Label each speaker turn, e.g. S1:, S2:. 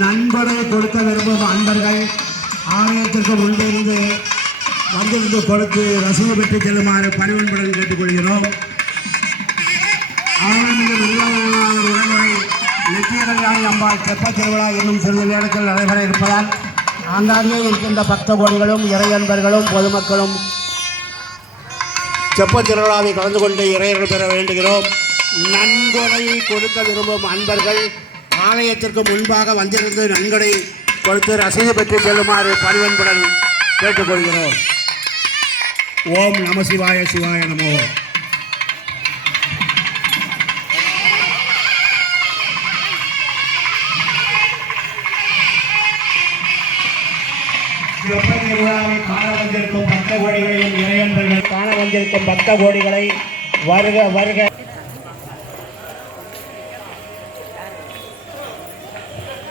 S1: நண்பரை கொடுக்க விரும்பும் அன்பர்கள் ஆலயத்திற்கு முன்பிருந்து வந்திருந்து கொடுத்து ரசீது பெற்று செல்லுமாறு பணிவன்புடன் கேட்டுக்கொள்கிறோம். ஆனந்த நிர்வாகர் உடனுரை நித்திய கல்யாணி அம்பாள் தெப்ப திருவிழா என்னும் சிறிது நேரத்தில் நடைபெற இருப்பதால் ஆங்காங்கே இருக்கின்ற பக்த கோடிகளும் இறையன்பர்களும் பொதுமக்களும் செப்ப திருவிழாவை கலந்து கொண்டு இறையர்கள் பெற வேண்டுகிறோம். நன்கொடை கொடுக்க விரும்பும் அன்பர்கள் ஆலயத்திற்கு முன்பாக வந்திருந்து நன்கொடை கொடுத்து ரசீது பெற்று செல்லுமாறு பணிவன்புடன் கேட்டுக்கொள்கிறோம். ஓம் நம சிவாய சிவாய நமோ. காண வந்திருக்கும் பக்த கோடிகளின் இறையன்பர்கள் காண வந்திருக்கும் பக்த கோடிகளை வருக வருக.